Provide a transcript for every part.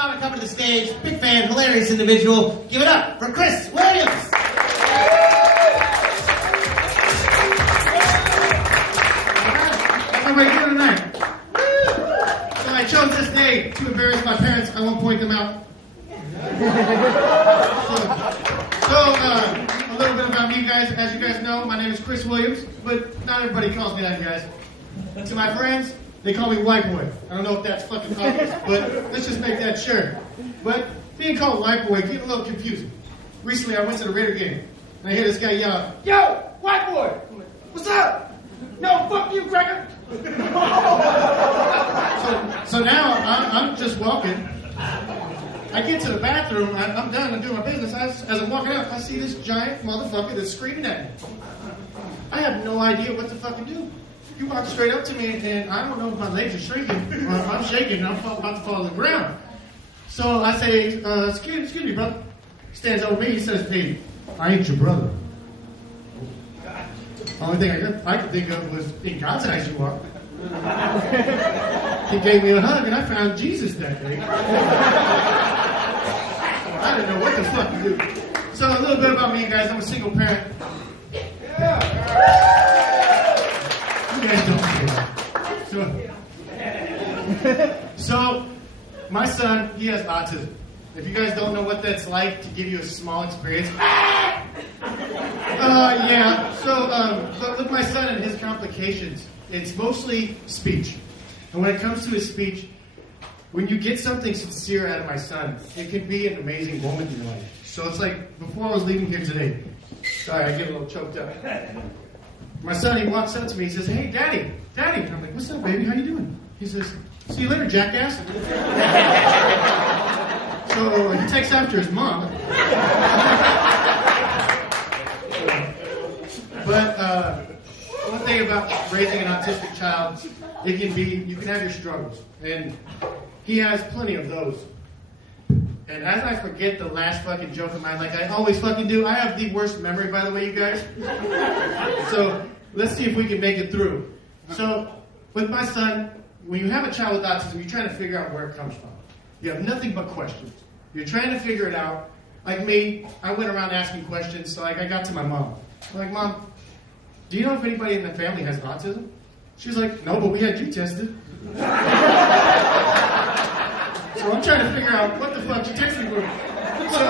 comic coming to the stage. Big fan, hilarious individual. Give it up for Chris Williams. How's everybody doing tonight? So I chose this day to embarrass my parents. I won't point them out. A little bit about me, guys. As you guys know, my name is Chris Williams, but not everybody calls me that, guys. To my friends, they call me White Boy. I don't know if that's fucking obvious, but let's just make that sure. But being called White Boy can get a little confusing. Recently, I went to the Raider game, and I hear this guy yell, "Yo, White Boy! I'm like, what's up? No, fuck you, Cracker!" So now I'm just walking. I get to the bathroom, I'm done, I'm doing my business. As I'm walking out, I see this giant motherfucker that's screaming at me. I have no idea what to fucking do. He walks straight up to me, and I don't know if my legs are shrinking, or if I'm shaking, and I'm about to fall to the ground. So I say, excuse me, brother. He stands over me, he says, "Hey, I ain't your brother." The only thing I could think of was, in God's eyes you are. He gave me a hug, and I found Jesus that day. I didn't know what the fuck to do. So a little bit about me, guys. I'm a single parent. You guys don't care. So my son, he has autism. If you guys don't know what that's like, to give you a small experience. But with my son and his complications, it's mostly speech. And when it comes to his speech, when you get something sincere out of my son, it can be an amazing moment in your life. So it's like, before I was leaving here today, sorry, I get a little choked up. My son, he walks up to me, he says, "Hey, Daddy. And I'm like, "What's up, baby? How you doing?" He says, "See you later, jackass." So he takes after his mom. But one thing about raising an autistic child, you can have your struggles. And he has plenty of those. And as I forget the last fucking joke of mine, like I always fucking do, I have the worst memory, by the way, you guys. So let's see if we can make it through. So with my son, when you have a child with autism, you're trying to figure out where it comes from. You have nothing but questions. You're trying to figure it out. Like me, I went around asking questions. So like I got to my mom. I'm like, "Mom, do you know if anybody in the family has autism?" She's like, "No, but we had you tested." So I'm trying to figure out what the fuck she texted me. So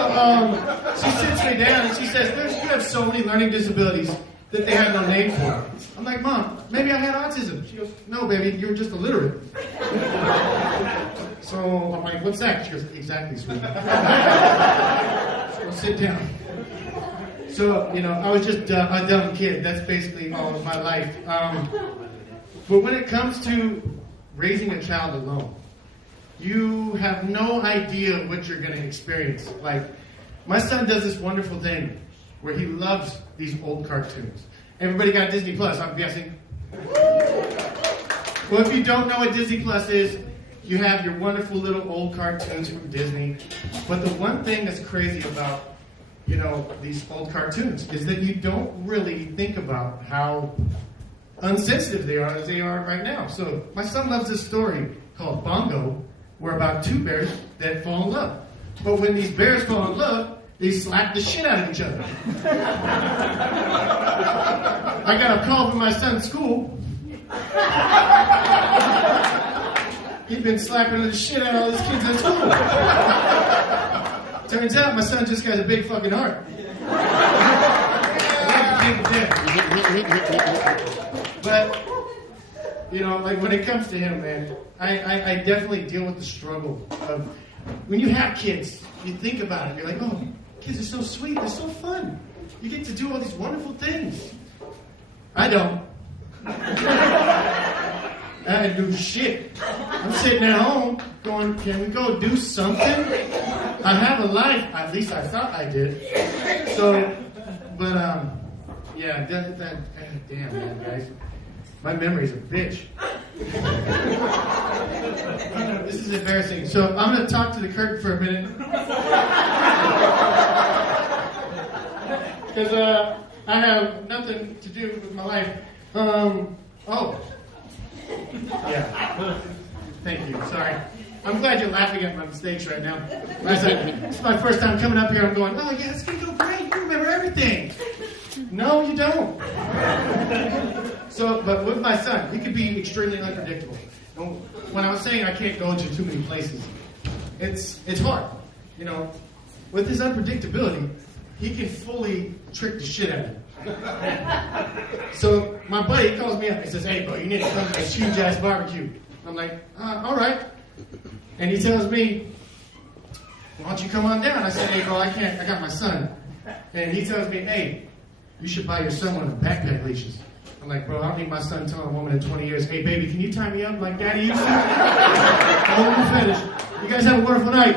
she sits me down and she says, "You have so many learning disabilities that they have no name for." I'm like, "Mom, maybe I had autism." She goes, "No, baby, you're just illiterate." So I'm like, "What's that?" She goes, "Exactly, sweetie." So sit down. So, I was just a dumb kid. That's basically all of my life. But when it comes to raising a child alone, you have no idea what you're going to experience. Like, my son does this wonderful thing where he loves these old cartoons. Everybody got Disney Plus, I'm guessing. Well, if you don't know what Disney Plus is, you have your wonderful little old cartoons from Disney. But the one thing that's crazy about these old cartoons is that you don't really think about how unsensitive they are as they are right now. So my son loves this story called Bongo, where about two bears that fall in love. But when these bears fall in love, they slap the shit out of each other. I got a call from my son's school. He'd been slapping the shit out of all his kids at school. Turns out my son just has a big fucking heart. But, like when it comes to him, man, I definitely deal with the struggle of, when you have kids, you think about it, you're like, "Oh, kids are so sweet, they're so fun. You get to do all these wonderful things." I don't. I do shit. I'm sitting at home going, "Can we go do something? I have a life." At least I thought I did. So, but, yeah, damn, man, guys. My memory's a bitch. This is embarrassing. So I'm going to talk to the curtain for a minute. Because I have nothing to do with my life. Yeah. Thank you. Sorry. I'm glad you're laughing at my mistakes right now. I said, this is my first time coming up here. I'm going, oh yeah, it's going to go great. You remember everything. No, you don't. So, but with my son, he could be extremely unpredictable. And when I was saying I can't go to too many places, it's hard. You know, with his unpredictability, he can fully trick the shit out of you. So my buddy calls me up and says, hey, bro, you need to come to this huge-ass barbecue. I'm like, all right. And he tells me, why don't you come on down? I said, hey, bro, I can't. I got my son. And he tells me, hey, you should buy your son one of the backpack leashes. I'm like, bro, I don't need my son telling a woman in 20 years, hey, baby, can you tie me up like daddy used to? Hold on, finish. You guys have a wonderful night.